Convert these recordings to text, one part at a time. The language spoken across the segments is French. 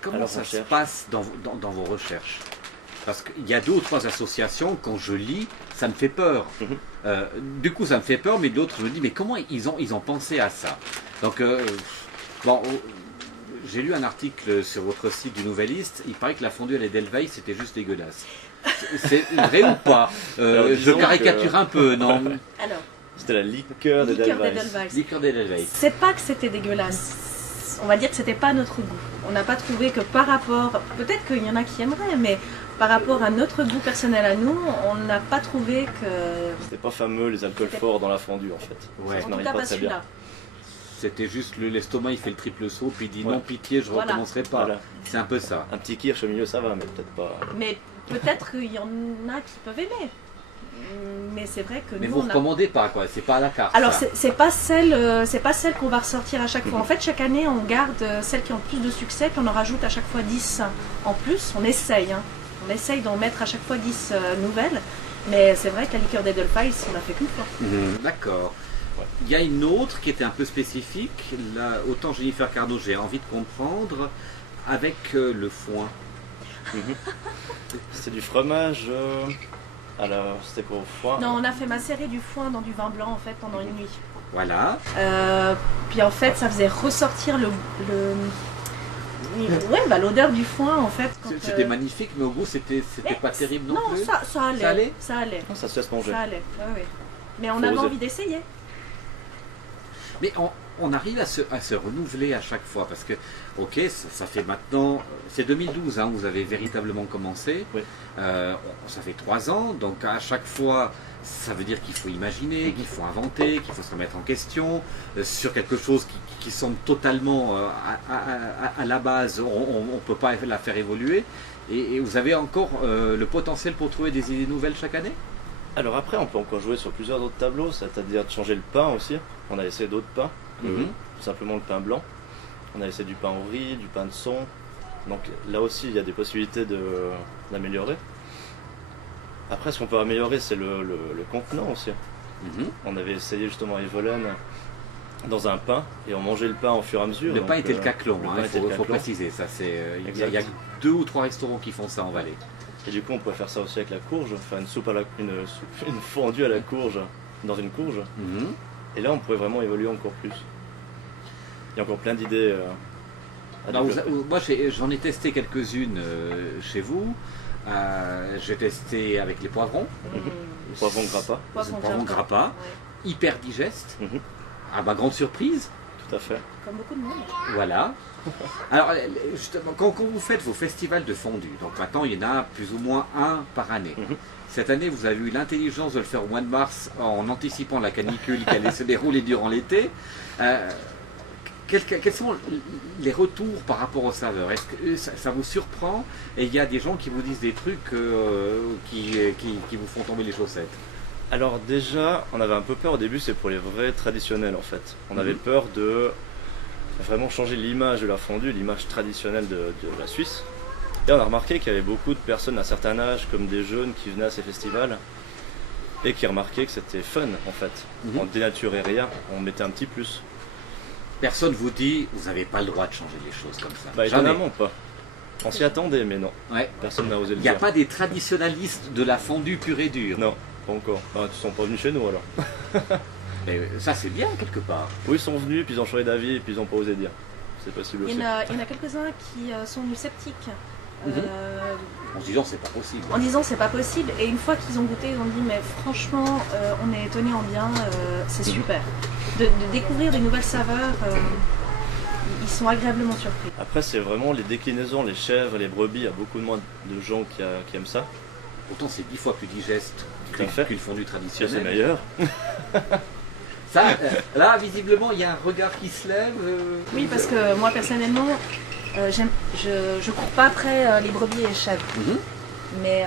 comment ça se passe dans vos recherches? Parce qu'il y a 2 ou 3 associations, quand je lis, ça me fait peur. Du coup, ça me fait peur, mais d'autres, je me dis, mais comment ils ont pensé à ça? Donc, bon, j'ai lu un article sur votre site du Nouvelliste, il paraît que la fondue à l'Edelweiss, c'était juste dégueulasse. C'est vrai ou pas? Je caricature un peu, non? Alors, c'était la liqueur d'Edelweiss. Liqueur d'Edelweiss. C'est pas que c'était dégueulasse. On va dire que c'était pas notre goût. On n'a pas trouvé que par rapport, peut-être qu'il y en a qui aimeraient, mais par rapport à notre goût personnel à nous, on n'a pas trouvé que... C'était pas fameux les alcools forts dans la fondue en fait. Ouais. En tout cas pas celui-là. C'était juste l'estomac, il fait le triple saut, puis il dit non, pitié, je recommencerai pas. Voilà. C'est un peu ça. Un petit kirsch au milieu, ça va, mais peut-être pas. Mais peut-être qu'il y en a qui peuvent aimer. Mais c'est vrai que mais nous, vous ne recommandez pas, quoi. C'est pas à la carte. Alors c'est pas celle qu'on va ressortir à chaque fois. En fait, chaque année, on garde celles qui ont le plus de succès, puis on en rajoute à chaque fois 10 en plus. On essaye. On essaye d'en mettre à chaque fois 10 nouvelles. Mais c'est vrai que la liqueur d'Edelweiss, on l'a fait qu'une fois. D'accord. Il y a une autre qui était un peu spécifique. Là, autant Jennifer Cardo, j'ai envie de comprendre, avec le foin. C'était du fromage. Alors, c'était quoi au foin? Non, on a fait macérer du foin dans du vin blanc en fait pendant une nuit. Voilà. Puis en fait, ça faisait ressortir l'odeur du foin en fait. C'était magnifique, mais au goût, c'était pas terrible non plus. Non, ça allait. Ça allait. Non, ça se laisse manger. Ça allait, oui. Mais on avait envie d'essayer. Mais on arrive à se renouveler à chaque fois, parce que, ok, ça fait maintenant, c'est 2012, vous avez véritablement commencé, oui. Ça fait 3 ans, donc à chaque fois, ça veut dire qu'il faut imaginer, qu'il faut inventer, qu'il faut se remettre en question, sur quelque chose qui semble totalement, à la base, on ne peut pas la faire évoluer, et vous avez encore le potentiel pour trouver des idées nouvelles chaque année? Alors après, on peut encore jouer sur plusieurs autres tableaux, c'est-à-dire de changer le pain aussi. On a essayé d'autres pains, tout simplement le pain blanc. On a essayé du pain au riz, du pain de son. Donc là aussi, il y a des possibilités d'améliorer. Après, ce qu'on peut améliorer, c'est le contenant aussi. On avait essayé justement à Evolen dans un pain, et on mangeait le pain au fur et à mesure. Le pain était le caclon, il faut préciser. Il y a 2 ou 3 restaurants qui font ça en Valais. Et du coup, on pourrait faire ça aussi avec la courge, faire une fondue à la courge dans une courge. Et là, on pourrait vraiment évoluer encore plus. Il y a encore plein d'idées à développer. Moi, j'en ai testé quelques-unes chez vous. J'ai testé avec les poivrons. Poivrons grappa. Poivrons grappa. Ouais. Hyper digeste. À ma grande surprise. Tout à fait. Comme beaucoup de monde. Voilà. Alors, justement, quand vous faites vos festivals de fondue, donc maintenant il y en a plus ou moins un par année. Cette année, vous avez eu l'intelligence de le faire au mois de mars en anticipant la canicule qui allait se dérouler durant l'été. Quels sont les retours par rapport aux saveurs? Est-ce que ça vous surprend? Et il y a des gens qui vous disent des trucs qui vous font tomber les chaussettes? Alors déjà, on avait un peu peur au début, c'est pour les vrais traditionnels en fait. On avait peur de vraiment changer l'image de la fondue, l'image traditionnelle de la Suisse. Et on a remarqué qu'il y avait beaucoup de personnes d'un certain âge, comme des jeunes, qui venaient à ces festivals et qui remarquaient que c'était fun en fait. On dénaturait rien, on mettait un petit plus. Personne vous dit, vous n'avez pas le droit de changer les choses comme ça? Étonnamment pas. On s'y attendait, mais non. Ouais. Personne n'a osé le dire. Il n'y a pas des traditionnalistes de la fondue pure et dure? Non, pas encore. Ils ne sont pas venus chez nous alors. Mais ça c'est bien quelque part. Oui, ils sont venus, puis ils ont changé d'avis, et puis ils n'ont pas osé dire. C'est possible aussi. Il y en a quelques-uns qui sont venus sceptiques. En se disant c'est pas possible. En disant c'est pas possible, et une fois qu'ils ont goûté, ils ont dit mais franchement on est étonné en bien, c'est super. De découvrir des nouvelles saveurs, ils sont agréablement surpris. Après c'est vraiment les déclinaisons, les chèvres, les brebis, il y a beaucoup moins de gens qui aiment ça. Pourtant c'est 10 fois plus digeste qu'une fondue traditionnelle. C'est meilleur. Ça, là visiblement il y a un regard qui se lève. Oui, parce que moi personnellement, je cours pas après les brebis et les chèvres. Mais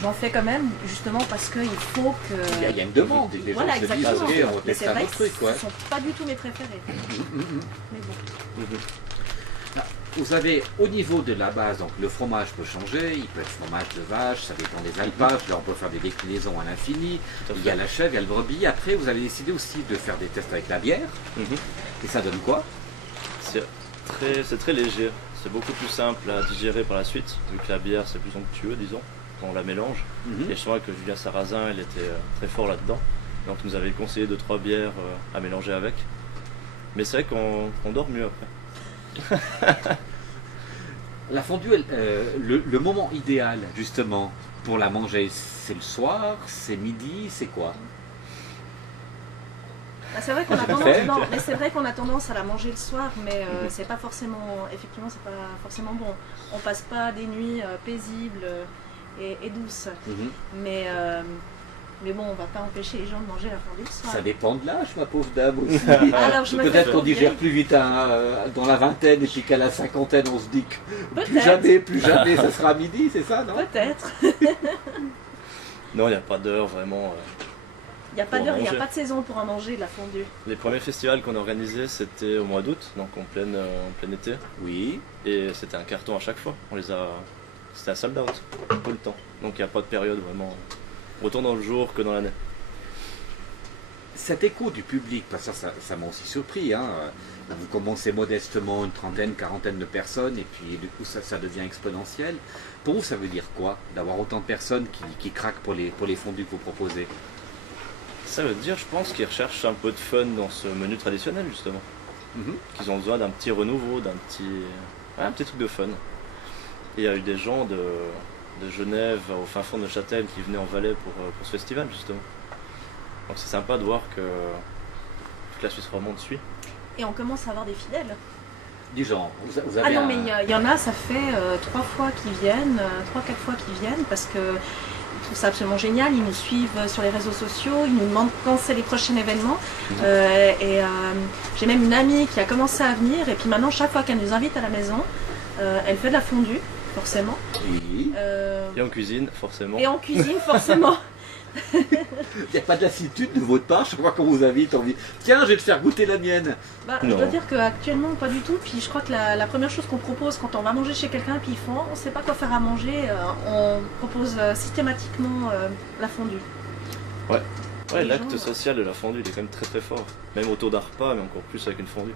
j'en fais quand même, justement parce qu'il faut que... Il y a une demande, des gens se disent, ok, on va tester un autre truc. Ce ne sont pas du tout mes préférés. Mais bon. Vous avez au niveau de la base, donc le fromage peut changer, il peut être fromage de vache, ça dépend des alpages, là on peut faire des déclinaisons à l'infini, il y a la chèvre, il y a le brebis, après vous avez décidé aussi de faire des tests avec la bière, et ça donne quoi? C'est très léger, c'est beaucoup plus simple à digérer par la suite, vu que la bière c'est plus onctueux, disons, quand on la mélange. Et je crois que Julien Sarrazin, il était très fort là-dedans. Donc il nous avait conseillé 2-3 bières à mélanger avec. Mais c'est vrai qu'on dort mieux après. La fondue, le moment idéal justement pour la manger, c'est le soir, c'est midi, c'est quoi? Ah, c'est vrai qu'on a tendance, non, mais c'est vrai qu'on a tendance à la manger le soir, mais c'est pas forcément, effectivement, c'est pas forcément bon. On passe pas des nuits paisibles et douces, mais bon, on va pas empêcher les gens de manger la fondue le soir. Ça dépend de l'âge, ma pauvre dame aussi. Alors, je me fais Peut-être qu'on confier. digère plus vite dans la vingtaine et puis qu'à la cinquantaine on se dit que Peut-être. plus jamais ça sera à midi, c'est ça, non? Peut-être. Non, il n'y a pas d'heure vraiment. Il n'y a pas Pour d'heure, il n'y a manger. pas de saison pour en manger de la fondue. Les premiers festivals qu'on organisait, c'était au mois d'août, donc en plein été. Oui. Et c'était un carton à chaque fois. C'était un sold out, tout le temps. Donc il n'y a pas de période vraiment. Autant dans le jour que dans l'année. Cet écho du public, parce que ça m'a aussi surpris, hein. Vous commencez modestement une trentaine, quarantaine de personnes et puis du coup ça devient exponentiel. Pour vous, ça veut dire quoi d'avoir autant de personnes qui craquent pour les fondues que vous proposez? Ça veut dire, je pense, qu'ils recherchent un peu de fun dans ce menu traditionnel, justement. Qu'ils ont besoin d'un petit renouveau, un petit truc de fun. Et il y a eu des gens de Genève au fin fond de Châtel qui venaient en Valais pour ce festival, justement. Donc c'est sympa de voir que toute la Suisse romande suit. Et on commence à avoir des fidèles. Du genre, vous avez Ah non, mais il y en a, ça fait 3 fois qu'ils viennent, 3-4 fois qu'ils viennent, parce que ils trouvent ça absolument génial. Ils nous suivent sur les réseaux sociaux, ils nous demandent quand c'est les prochains événements. J'ai même une amie qui a commencé à venir, et puis maintenant, chaque fois qu'elle nous invite à la maison, elle fait de la fondue, forcément. Oui. Et en cuisine, forcément. Et en cuisine, forcément. Il n'y a pas de lassitude de votre part, chaque fois qu'on vous invite, on dit tiens, je vais te faire goûter la mienne. Bah, je dois dire qu'actuellement, pas du tout. Puis je crois que la première chose qu'on propose quand on va manger chez quelqu'un, puis ils font on ne sait pas quoi faire à manger, on propose systématiquement la fondue. Ouais, Les l'acte gens, social de la fondue, il est quand même très très fort. Même autour d'un repas, mais encore plus avec une fondue.